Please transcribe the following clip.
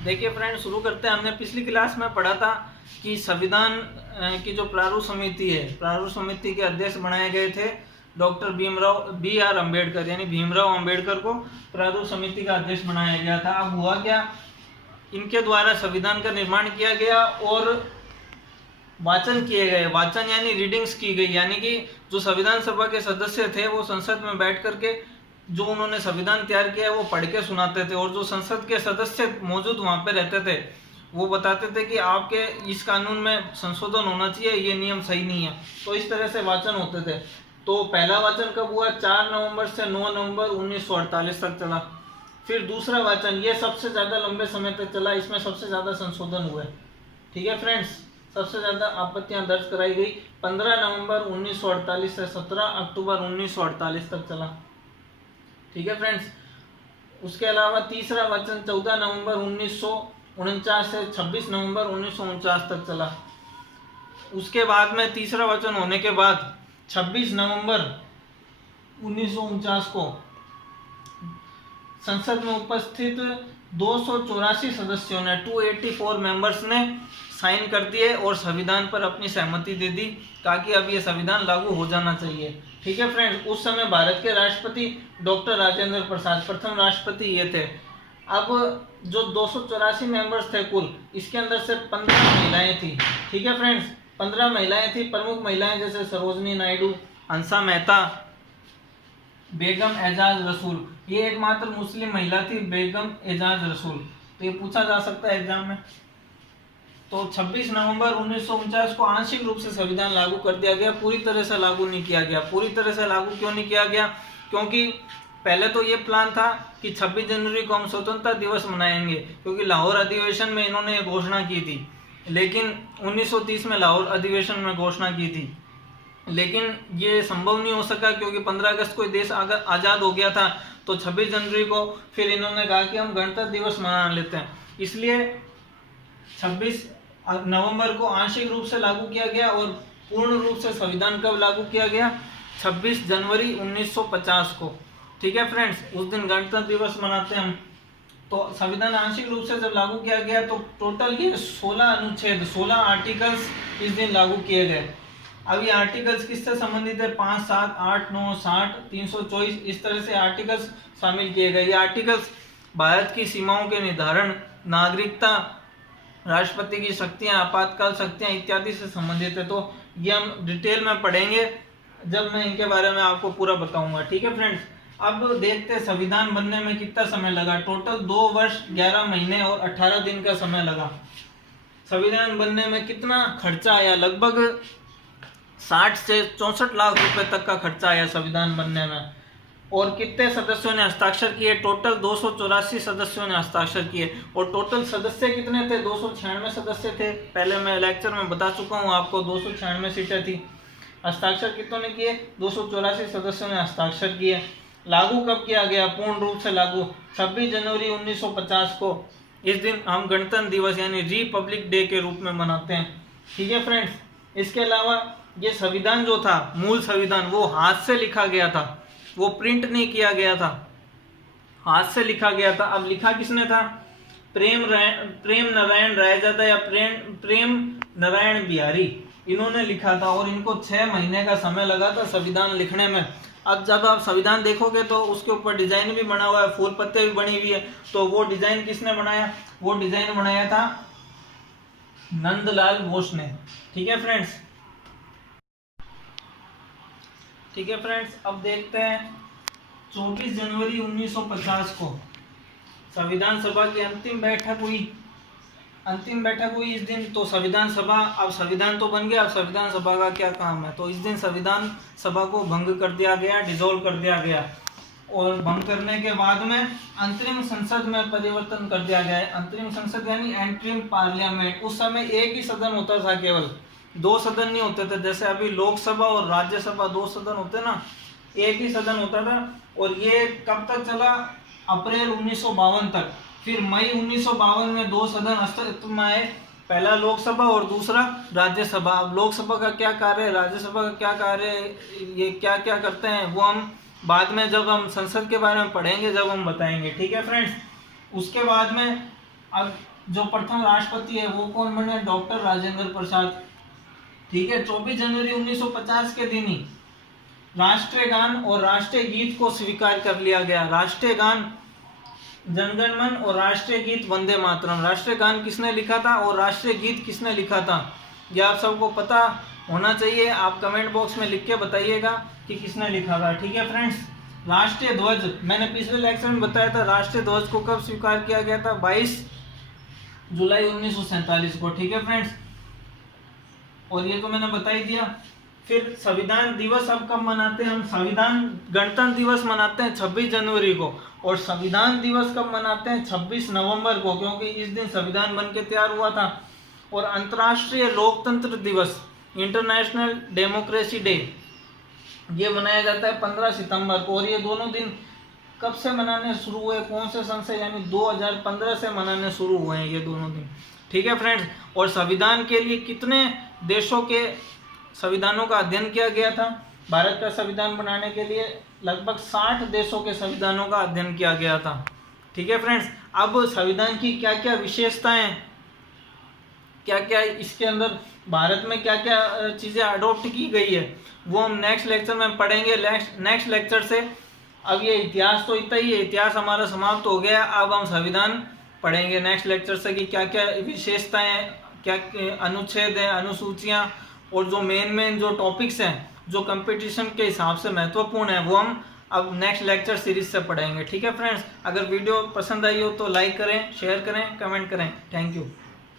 देखिए फ्रेंड, शुरू करते हैं। हमने पिछली क्लास में पढ़ा था कि संविधान की जो प्रारूप समिति है, प्रारूप समिति के अध्यक्ष बनाए गए थे डॉक्टर बी आर अम्बेडकर, यानी भीमराव अम्बेडकर को प्रारूप समिति का अध्यक्ष बनाया गया था। अब हुआ क्या, इनके द्वारा संविधान का निर्माण किया गया और वाचन किए गए। वाचन यानी रीडिंग्स की गई, यानी कि जो संविधान सभा के सदस्य थे वो संसद में बैठ करके जो उन्होंने संविधान तैयार किया है वो पढ़ के सुनाते थे, और जो संसद के सदस्य मौजूद वहां पे रहते थे वो बताते थे कि आपके इस कानून में संशोधन होना चाहिए, ये नियम सही नहीं है। तो इस तरह से वाचन होते थे। तो पहला वाचन कब हुआ? 4 नवंबर से 9 नवंबर 1948 तक चला। फिर दूसरा वाचन, ये सबसे ज्यादा लंबे समय तक चला, इसमें सबसे ज्यादा संशोधन हुए। ठीक है फ्रेंड्स, सबसे ज्यादा आपत्तियां दर्ज कराई गई। 15 नवंबर 1948 से 17 अक्टूबर 1948 तक चला। ठीक है फ्रेंड्स, उसके अलावा तीसरा वाचन 14 नवंबर 1949 से 26 नवंबर 1949 तक चला। उसके बाद में तीसरा वाचन होने के बाद 26 नवंबर 1949 को संसद में उपस्थित 284 सदस्यों ने 284 मेंबर्स ने साइन कर दिए और संविधान पर अपनी सहमति दे दी, ताकि अब ये संविधान लागू हो जाना चाहिए। ठीक है फ्रेंड्स, उस समय भारत के राष्ट्रपति डॉक्टर राजेंद्र प्रसाद प्रथम राष्ट्रपति ये थे। अब जो 284 मेंबर्स थे कुल, इसके अंदर से 15 महिलाएं थी। ठीक है फ्रेंड्स, 15 महिलाएं थी। प्रमुख महिलाएं जैसे सरोजनी नायडू, हंसा मेहता, बेगम एजाज रसूल, ये एकमात्र मुस्लिम महिला थी, बेगम एजाज रसूल। तो ये पूछा जा सकता है एग्जाम में। तो 26 नवंबर 1949 को आंशिक रूप से संविधान लागू कर दिया गया, पूरी तरह से लागू नहीं किया गया। पूरी तरह से लागू क्यों नहीं किया गया? क्योंकि पहले तो ये प्लान था कि 26 जनवरी को हम स्वतंत्रता दिवस मनाएंगे, क्योंकि लाहौर अधिवेशन में इन्होंने ये घोषणा की थी। लेकिन 1930 में लाहौर अधिवेशन में घोषणा की थी, लेकिन ये संभव नहीं हो सका, क्योंकि 15 अगस्त को देश आज़ाद हो गया था। तो 26 जनवरी को फिर इन्होंने कहा कि हम गणतंत्र दिवस मना लेते हैं, इसलिए 26 नवंबर को आंशिक रूप से लागू किया गया। और पूर्ण रूप से संविधान कब लागू किया गया? 26 जनवरी 1950 को। ठीक है फ्रेंड्स, उस दिन गणतंत्र दिवस मनाते हैं हम। तो संविधान आंशिक रूप से जब लागू किया गया तो टोटल ये 16 अनुच्छेद, 16 आर्टिकल्स इस दिन लागू किए गए। अब ये आर्टिकल्स किससे संबंधित है? 5, 7, 8, 9, 60, 324, इस तरह से आर्टिकल्स शामिल किए गए। ये आर्टिकल्स भारत की सीमाओं के निर्धारण, नागरिकता, राष्ट्रपति की शक्तियां, आपातकाल शक्तियां इत्यादि से संबंधित है। तो ये हम डिटेल में पढ़ेंगे जब मैं इनके बारे में आपको पूरा बताऊंगा। ठीक है फ्रेंड्स, अब देखते हैं संविधान बनने में कितना समय लगा। टोटल 2 वर्ष 11 महीने और 18 दिन का समय लगा। संविधान बनने में कितना खर्चा आया? लगभग 60 से 64 लाख रुपए तक का खर्चा आया संविधान बनने में। और कितने सदस्यों ने हस्ताक्षर किए? टोटल 284 सदस्यों ने हस्ताक्षर किए। और टोटल सदस्य कितने थे? 296 सदस्य थे। पहले मैं लेक्चर में बता चुका हूँ आपको, 296 सीटें थी। हस्ताक्षर कितनों ने किए? 284 सदस्यों ने हस्ताक्षर किए। लागू कब किया गया? पूर्ण रूप से लागू 26 जनवरी 1950 को। इस दिन हम गणतंत्र दिवस यानी रिपब्लिक डे के रूप में मनाते हैं। ठीक है फ्रेंड्स, इसके अलावा ये संविधान जो था, मूल संविधान, वो हाथ से लिखा गया था, वो प्रिंट नहीं किया गया था, हाथ से लिखा गया था। अब लिखा किसने था? प्रेम नारायण रायजादा या प्रेम नारायण बिहारी, इन्होंने लिखा था। और इनको 6 महीने का समय लगा था संविधान लिखने में। अब जब आप संविधान देखोगे तो उसके ऊपर डिजाइन भी बना हुआ है, फूल पत्ते भी बनी हुई है। तो वो डिजाइन किसने बनाया? वो डिजाइन बनाया था नंदलाल बोस ने। ठीक है फ्रेंड्स, ठीक है फ्रेंड्स, अब देखते हैं 24 जनवरी 1950 को संविधान सभा की अंतिम बैठक हुई। इस दिन। तो संविधान सभा, अब संविधान तो बन गया, अब संविधान सभा का क्या काम है? तो इस दिन संविधान सभा को भंग कर दिया गया, डिसॉल्व कर दिया गया। और भंग करने के बाद में अंतरिम संसद में परिवर्तन कर दिया गया है। अंतरिम संसद यानी एंटरिम पार्लियामेंट। उस समय एक ही सदन होता था, केवल 2 सदन नहीं होते थे। जैसे अभी लोकसभा और राज्यसभा 2 सदन होते ना, एक ही सदन होता था। और ये कब तक चला? अप्रैल 1952 तक। फिर मई 1952 में 2 सदन अस्तित्व में आए, पहला लोकसभा और दूसरा राज्यसभा। अब लोकसभा का क्या कार्य है, राज्यसभा का क्या कार्य है, ये क्या क्या करते हैं, वो हम बाद में जब हम संसद के बारे में पढ़ेंगे जब हम बताएंगे। ठीक है फ्रेंड्स, उसके बाद में अब जो प्रथम राष्ट्रपति है वो कौन बने? डॉक्टर राजेंद्र प्रसाद। ठीक है, 24 जनवरी 1950 के दिन ही राष्ट्रीय गान और राष्ट्रीय गीत को स्वीकार कर लिया गया। राष्ट्रीय गान जनगण मन और राष्ट्रीय गीत वंदे मातरम। राष्ट्रीय गान किसने लिखा था और राष्ट्रीय गीत किसने लिखा था, ये आप सबको पता होना चाहिए। आप कमेंट बॉक्स में लिख के बताइएगा कि किसने लिखा था। ठीक है फ्रेंड्स, राष्ट्रीय ध्वज मैंने पिछले लेक्चर में बताया था, राष्ट्रीय ध्वज को कब स्वीकार किया गया था? 22 जुलाई 1947 को। ठीक है फ्रेंड्स, और ये तो मैंने बता ही दिया। फिर संविधान दिवस अब कब मनाते हैं हम? संविधान गणतंत्र दिवस मनाते हैं 26 जनवरी को, और संविधान दिवस कब मनाते हैं? 26 नवंबर को, क्योंकि इस दिन संविधान बन के तैयार हुआ था। और अंतर्राष्ट्रीय लोकतंत्र दिवस, इंटरनेशनल डेमोक्रेसी डे, ये मनाया जाता है 15 सितंबर को। और ये दोनों दिन कब से मनाने शुरू हुए? कौन से सन से? यानी 2015 से मनाने शुरू हुए हैं ये दोनों दिन। ठीक है फ्रेंड्स, और संविधान के लिए कितने देशों के संविधानों का अध्ययन किया गया था? भारत का संविधान बनाने के लिए लगभग 60 देशों के संविधानों का अध्ययन किया गया था। ठीक है फ्रेंड्स, अब संविधान की क्या क्या विशेषताएं, क्या क्या इसके अंदर भारत में क्या क्या चीज़ें अडॉप्ट की गई है, वो हम नेक्स्ट लेक्चर में पढ़ेंगे। नेक्स्ट लेक्चर से अब ये इतिहास तो इतना ही है, इतिहास हमारा समाप्त हो गया। अब हम संविधान पढ़ेंगे नेक्स्ट लेक्चर से कि क्या क्या विशेषताएं, क्या अनुच्छेद हैं, अनुसूचियां, और जो मेन जो टॉपिक्स हैं जो कंपटीशन के हिसाब से महत्वपूर्ण है, वो हम अब नेक्स्ट लेक्चर सीरीज से पढ़ेंगे। ठीक है फ्रेंड्स, अगर वीडियो पसंद आई हो तो लाइक करें, शेयर करें, कमेंट करें। Thank you.